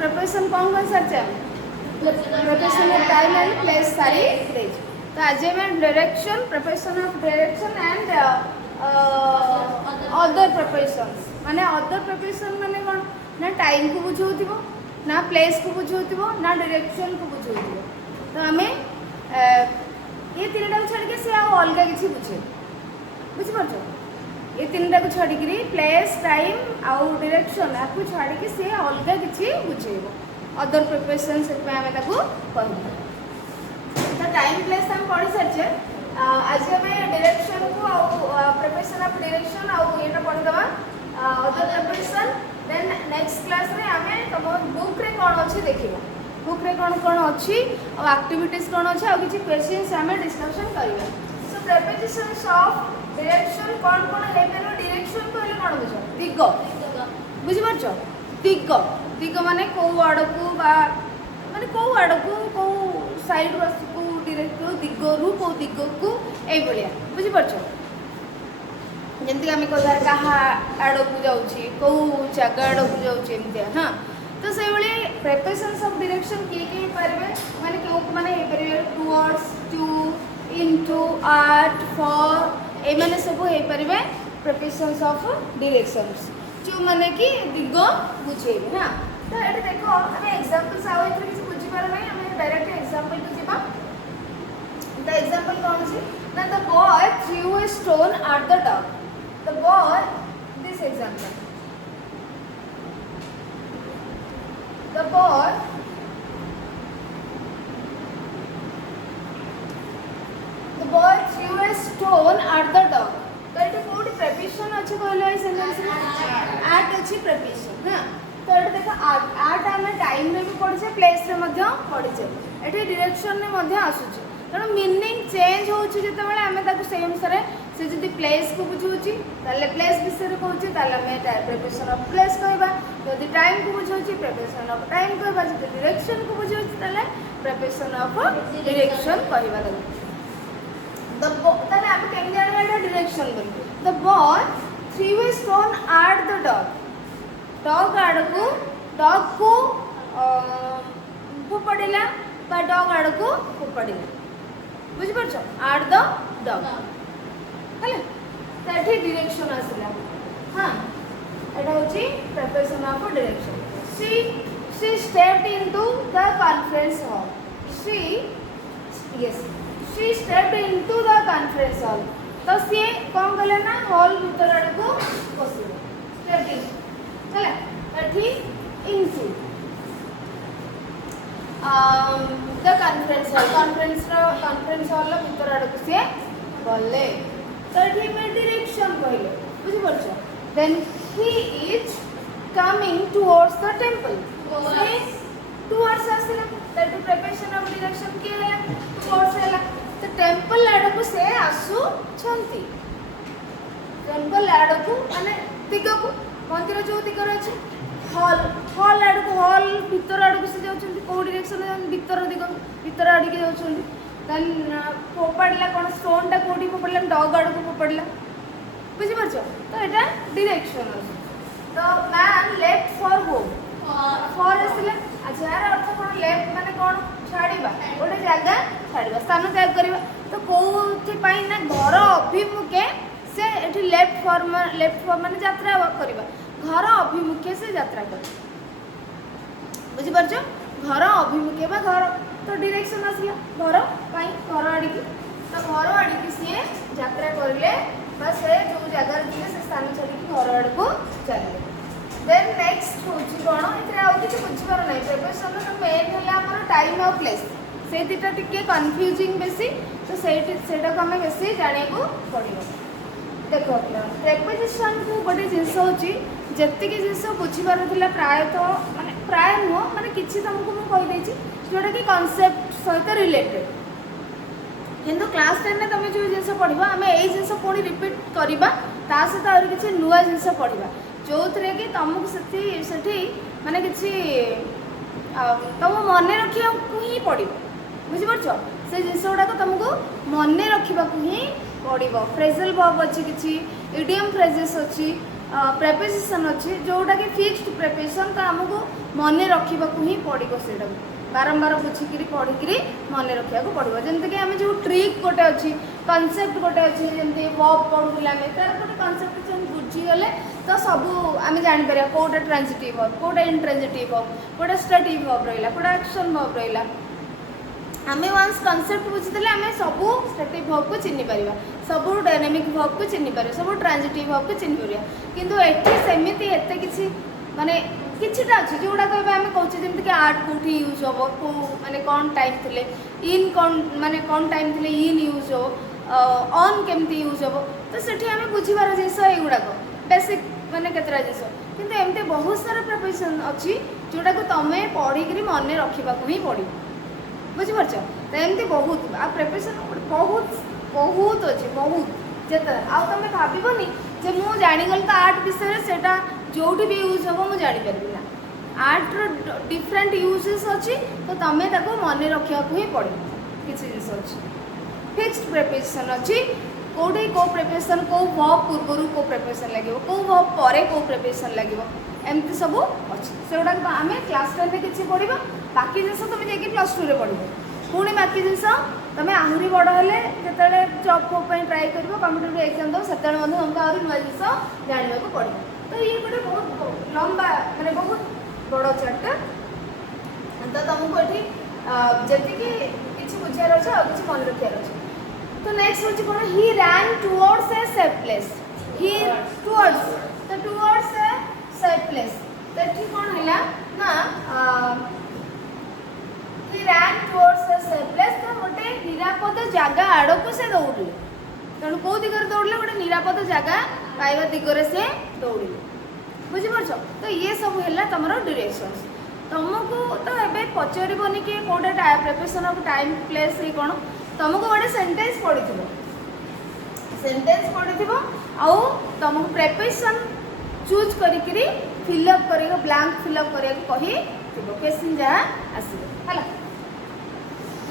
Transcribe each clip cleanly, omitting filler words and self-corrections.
Preparation कौन सारी preparation of time and place सारी देज। तो आज मैं direction preparation of direction and other preparations माने अदर प्रिपरेशन माने कौन ना टाइम को बुझाउथिबो ना प्लेस को बुझाउथिबो ना डायरेक्शन को बुझाउथिबो। तो आम ये तीनटा को छाड़ से अलग किसी बुझे बुझिपार ये तीनटा को छाड़ी प्लेस टाइम आउ डायरेक्शन आपको छाड़ी सी अलग किसी बुझेब अदर प्रिपरेशन से आम कह तो टाइम प्लेस आम पढ़ी सारी आज आम डायरेक्शन को प्रिपरेशन ऑफ डायरेक्शन आउ ये पढ़ीदे other preposition then next class रे आम तुम बुक रे कौन अच्छे देखा बुक रे कौन कौन अच्छी एक्टिविटीज कौन अच्छे और किसी क्वेश्चंस आम डिस्कशन करवा। सो प्रिपरेशन ऑफ डायरेक्शन कौन कौन है डायरेक्शन कहले कौन बुझ दिग बुझिपार दिग दिग माने कौ आड़ को माने कौ आड़ को कौ साइड को डायरेक्ट दिगरु कौ दिग को ए भलिया बुझिपार जमती आम कह क्या आड़ को जाऊँगी कौ जगह आड़ को जाऊँगी एमती हाँ। तो से प्रिपरेशन ऑफ डायरेक्शन किए पारे माने क्यों माने towards to into art for a माने सब हो पारे प्रिपरेशन ऑफ डायरेक्शंस जो माने कि दिग बुझेबे हाँ। तो ये देख आम एग्जांपल्स आउ ए किसी बुझीपार ना आम डायरेक्ट एग्जांपल को जीवा। द एग्जांपल कौन सी ना the boy through a stone at the dog the boy this example the boy threw a stone at the dog। तो ये कोड प्रिपरेशन अच्छे कहलो ए सेंटेंस में एट अच्छी प्रिपरेशन हां। तो ये देखो आर्ट आम टाइम रे भी पढ़े प्लेस रे मध्य पढ़े ये डायरेक्शन रे मध्य आसुची तेणु मीनिंग चेंज होची जेतेबेले आमे ताको से अनुसार से जदि प्लेस को बुझौची ताले प्लेस विषय कहूँ ताले आम प्रिपरेशन ऑफ प्लेस कहबा जदि टाइम को बुझौची प्रिपरेशन ऑफ टाइम कहबा जदि डायरेक्शन को बुझौची ताले प्रिपरेशन ऑफ डायरेक्शन कहबा ताले आम केन जानिबा डायरेक्शन बोली the boy through a stone at the dog dog आड़ को फोपाड़ा बा डॉग आड़ को फोपाड़ा बुझिपार एट द डॉग है तो ये डायरेक्शन आसला हाँ यहाँ हूँ preparation of direction. She stepped into the conference hall she stepped into the conference hall तो सी कौन कले ना हॉल भीतर आड़ को पशिले स्टेप्ड इन चला एठी इनटू द कॉन्फ्रेंस हॉल भीतर आड़ को सी गले तो ये मैं डायरेक्शन कहले बुझिपार then he is coming towards the temple towards आसला तो प्रिपरेशन ऑफ डायरेक्शन के है टुवर्ड्स है तो टेंपल आड़ को से आसु छंती टेंपल आड़ को माने दिग को मंदिर जो दिगर अछि हॉल हॉल आड़ को हॉल भीतर आड़ को से जाउछंती को डायरेक्शन भीतर दिग भीतर आड़ के जाउछंती देन फोपाड़ा कौन स्टोन टा कौटी फोपाड़ा डॉग आड़ को फोपाड़ा बुझिपार तो यहाँ डायरेक्शन तो man left for home for आसला अच्छा यार अर्थ कौन लेफ्ट माने कौन छाड़वा गोटे जगह छाड़वा स्थान त्याग करवा तो कौन ना घर अभिमुखे से ये लेफ्ट फॉर माने यात्रा करवा घर अभिमुखे से यात्रा कर बुझिपार घर अभिमुखे बा घर तो डायरेक्शन आसला घर आड़िकी तो घर आड़िकी सी यात्रा करले बस से जो जगह थे से स्थान छाड़ी घर आड़ को चलिए। देन नेक्स्ट हूँ कौन ये आउ कि बुझीपार ना प्रिपरेशन तो मेन है आम टाइम और प्लेस से दुटा टिके कन्फ्यूजिंग बेसी तो सेटा को आम बेसी जाना पड़ो देख प्रिपरेशन को गोटे जिनस हूँ जी जिनस बुझीपार प्रायतः माने प्राय नुह माने किसी तुमको मुझे जोटा कि कॉन्सेप्ट सहित रिलेटेड किंतु क्लास 10 में तुम जो जिनस पढ़ा आम यही जिनस पुणी रिपीट करवा ता सहित आहुरी किसी नुआ जिनस पढ़ा जो थे कि तुमको से माने किसी तुम मन रखा ही पड़ो बुझीपार से जिनस गुड़ाक तुमको मन रखा ही पड़ो फ्रेजल वर्ब अच्छी किसी इडियम फ्रेजेस अच्छी प्रेपोजिशन अच्छी जोटा कि फिक्स्ड प्रेपोजिशन तो आमको मन रखा ही पड़ो से बारंबार बुझिकी पढ़ी मन रखा पड़ो जमीक आम जो ट्रिक गोटे अच्छी कनसेप्ट गोटे अच्छी जमी वर्ब पढ़ुला तार गोटे कनसेप्ट बुझीगले तो सब आम जापर कौटा ट्रांजिटिव वर्ब कौटा इंट्रांजिटिव वर्ब कौटा स्टेटिव वर्ब रहा कौटा एक्शन वर्ब रहा आम वन्स कनसेप्ट बुझीदे आम सब स्टेटिव वर्ब को चिन्ह पार सब डायनामिक वर्ब को चिन्ह पार सब ट्रांजिटिव वर्ब को चिन्ह पार किंतु एठी सेमिति एते किछि माने किछिटा अछि जोडा कहबा आम कहूँ जमीक आर्ट कौटी यूज हम कौ माने कौन टाइम थे इन कौन माने कौन टाइम थे इन यूज हम ऑन केमती यूज हम तो सेठी आम बुझीबार जिस युवाक बेसिक माने केतरा जिस किंतु एमती बहुत सारा प्रिपरेशन अच्छी जोटा को तुम पढ़ी मन रखा ही पड़ो बुझीपार तो एमती बहुत आ प्रिपरेशन बहुत बहुत अच्छे बहुत जिते आ तुम भावनी जे मु जानीगली तो आर्ट विषय से जोटी भी यूज हम मुझे जापर ना आर्ट्र डिफरेंट यूजेस अच्छी तो तुम मन रखा ही पड़ो किसी जिस अच्छी फिक्स्ड प्रिपरेशन अच्छी कौटी कौ प्रिपरेशन कौ वर्ब पूर्वर कौ प्रिपरेशन लगे कौ वर्ब पर कौ प्रिपरेशन लगे एमती सब अच्छी से गुड़ा आम क्लास 10 में किसी पढ़ा बाकी जिन तुम जाकि +2 पढ़ पुणी बाकी जिन तुम आहरी बड़ हेले जो जॉब फॉब ट्राए कर कम्पिटेटिव एग्जाम दो से तुमको आहरी नुआ जिन जानवा पड़ो तो ये गोटे बहुत लंबा मैंने बहुत बड़ चैप्टर तो तुमको ये जी किसी बुझार अच्छे और किसी मन रखार अच्छे तो नेक्स्ट हूँ कौन he ran towards a safe place he towards तो टुवर्ड्स ए सेफ प्लेस तो ये कौन है ना he ran towards a safe place तो गोटे निरापद जगह आड़ को से दौड़े तेणु कौ दिगरे दौड़े गोटे निरापद जगह पाइबा दिगरे से दौड़े बुझीपार तो ये सब है तुम ड्यूरेशन तुमको तो ये पचारबनी कि कौटा प्रिपरेशन ऑफ टाइम प्लेस ये कौन तुमको गोटे सेंटेंस पढ़ी आउ तुमको प्रिपरेशन चूज करी फिलअप कर ब्लैंक फिलअप कही क्वेश्चन जहाँ आसो है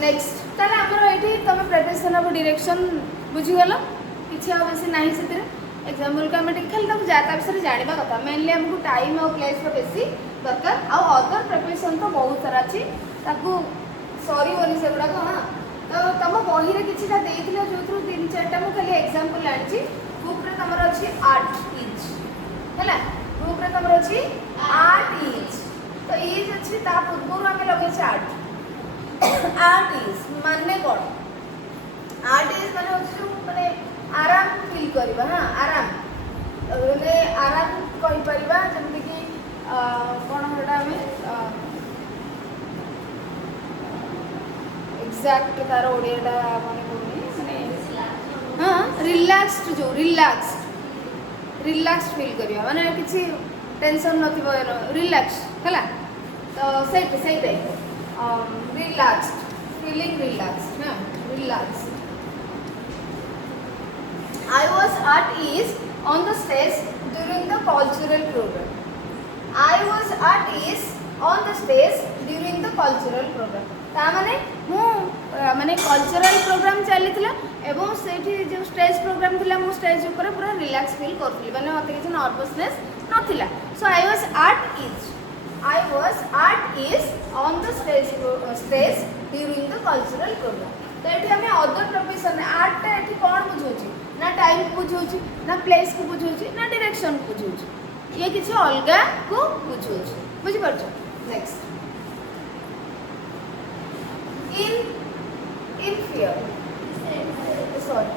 नेक्स्ट ताले आमर ये तुम प्रिपरेशन ऑफ डायरेक्शन बुझीगल किसी आ बेसी ना से एग्जाम्पल को आम खाली जा विषय जानवा कथा मेनली आमको टाइम और प्लेस बेसी दरकार आउ अदर प्रिपरेशन तो बहुत सारा अच्छी सरीबनी से गुड़ाक हाँ तो तुम बही में किसी देते जो 3-4टा मुझे खाली एग्जाम्पल आनी बुक रे तुम अच्छी 8 इच है बुक रे तुम अच्छी 8 इच तो इच अच्छी पूर्व आम लगे 8 इच माने कौन 8 इच माने जो माने आराम फील करवा हाँ आराम मैंने आराम कहीपर जमीक कौन आम एक्जाक्ट तार ओडियाटा मन पड़ुनी माने हाँ रिलैक्सड जो रिलैक्स फील करिया माने किसी टेंशन नथिबो रिलैक्स हैला तो से रिलैक्सड फीलिंग रिलैक्सड ना relax I was at ease on the stage during the cultural program. I was at ease on the stage during the cultural program. तामाने मु माने कल्चरल प्रोग्राम चली एवं सेठी जो स्टेज प्रोग्राम थिला मु स्टेज ऊपर पूरा रिलैक्स फील करथली माने मते किछ नर्वसनेस नथिला so I was at is on the stage during the cultural programme तो ये आम अदर प्रोफेशन आर्टा ये कौन बुझे ना टाइम को बुझे ना प्लेस को बुझे ना डायरेक्शन को बुझे ये किसी अलग को बुझे बुझीपार next in fear sorry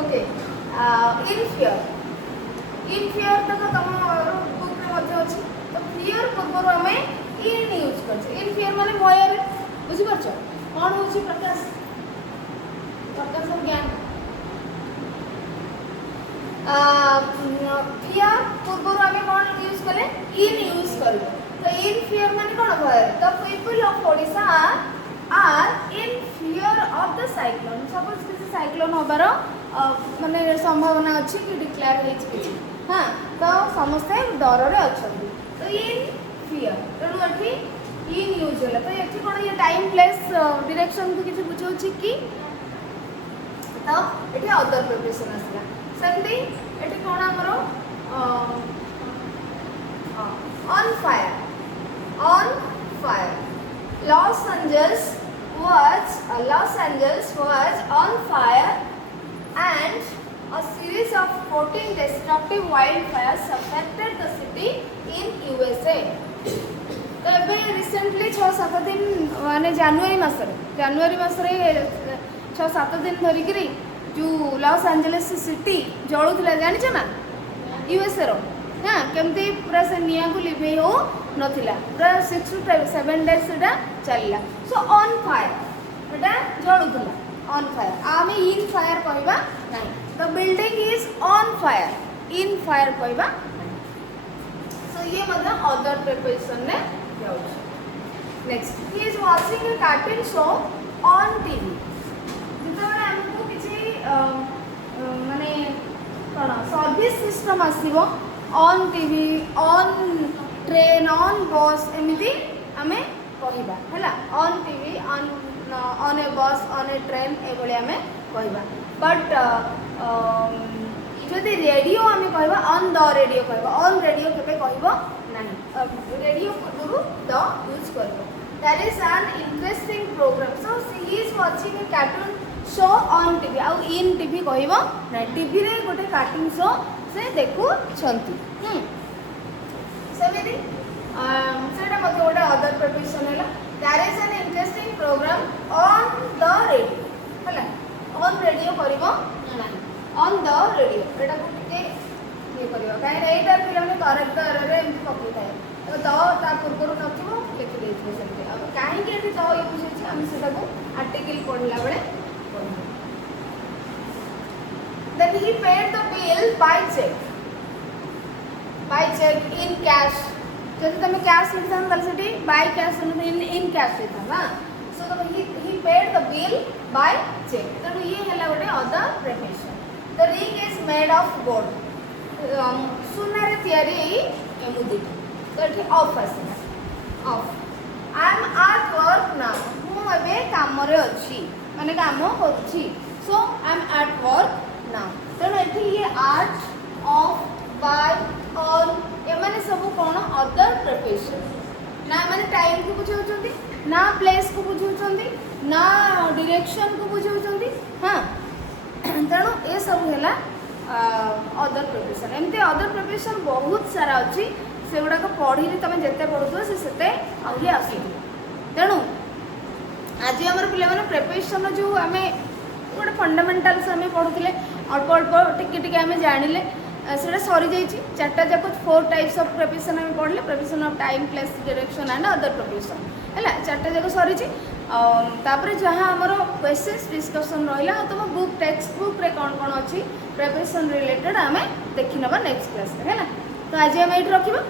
okay in fear तक तुम बुक रे मध्य अछि तो fear पूर्व हमें in यूज करछ in fear माने भय रे बुझी परछ कोन होछि प्रकाश ज्ञान फियर पूर्व आम कौन यूज कले इन यूज कर तो इन फियर माने कौन भय the people of Odisha are in fear of the cyclone suppose किसी साइक्लोन होबार माने संभावना अच्छी कि डिक्लेयर होइछि हाँ तो समस्ते डर रे अछंती तो इन फियर तेणु एठी इन यूजुअल तो ये कौन ये टाइम प्लेस डायरेक्शन को किसी बुझाऊँ कि तो ये अदर प्रिपरेशन आसला सेमती ये कौन आमर on fire Los Angeles was on fire and a series of 14 destructive wildfires affected the city in USA. तो ଏବେ रिसेंटली 6-7 दिन माने जनवरी मासरे 6-7 दिन धरिकी जो लॉस एंजलिस सिटी जलुला जानी ना यूएसए रो हाँ केमती पूरा से निया को लिभे हो नथिला पूरा 6 to 7 days सेटा चलला so on fire Etah जलुला on fire आमे इन फायर कहबा नहीं the building is on fire in fire कहबा सो ये मतलब अदर प्रिपरेशन ने जाउछ next he is watching a cartoon show on TV जेतबेला हमको किछि माने कोन सर्विस सिस्टम आसीबो on TV on train on bus एमती आमे कहबा हैला ऑन टीवी ऑन ए बस ऑन ए ट्रेन ए भली आमे कहबा बट जदि रेडियो आमे कहबा ऑन द रेडियो कहबा ऑन रेडियो केबे कहबो नाही रेडियो पूर्व द यूज करबो that is an interesting program so she is watching a cartoon show on TV आउ इन टीवी कहबो नाही टीवी रे गोटे कार्टून शो से देखु छंती सेमिति सेटा मते गोटे अदर प्रिपरेशन हैला there is an interesting program on the radio हैला ऑन रेडियो करिवो नाही ऑन द रेडियो एटा को टिके ये करिवो काई रे एटा पिलाने करेक्ट रे एमति पकु थाए तो ता पूर्व नथिबो लिखि देथिबो सेमति अब काहे के एटी तो यूज होछि हम सेटा को आर्टिकल पढला बेले पढिबो then he paid the bill by check in cash जब तुम कैश लिखता ना तलसे टी बाय कैश इन कैश लिखता ना सो तो he paid the bill by check तो ये हैला गोटे other preparation the ring is made of gold सुना रे तयारी एमुदी तो एठी ऑफ आसीना of I am at work now मु एबे काम रे अछि माने काम करछि so I am at work now तेणु एठी ये आर्ट ऑफ बाय ऑन एमाने सब कौन अदर प्रिपरेशन ना माने टाइम को बुझाउछंती ना प्लेस को बुझाउछंती ना डायरेक्शन को बुझाउछंती हाँ तेणु ये सब हैला अदर प्रिपरेशन एमती अदर प्रिपरेशन बहुत सारा अच्छी से गुड़ा पढ़ी तुम जिते पढ़ुव से आगे आसुव तेणु आज आम पे प्रिपरेशन जो आम गोटे फंडामेंटाल्स आम पढ़ुले अल्प अल्प टिके आम जानिले से सरी जाइए 4टा जाक 4 टाइप्स ऑफ प्रिपरेशन आम पढ़ले preparation of time place direction and other preparation है 4टा जाक सरी तापर जहाँ आमर क्वेश्चंस डिस्कशन रहा तुम बुक टेक्स्ट बुक रे कौन कौन अच्छी प्रिपरेशन रिलेटेड आम देखी नवा नेक्स्ट क्लास है ना तो आज आम ये रखा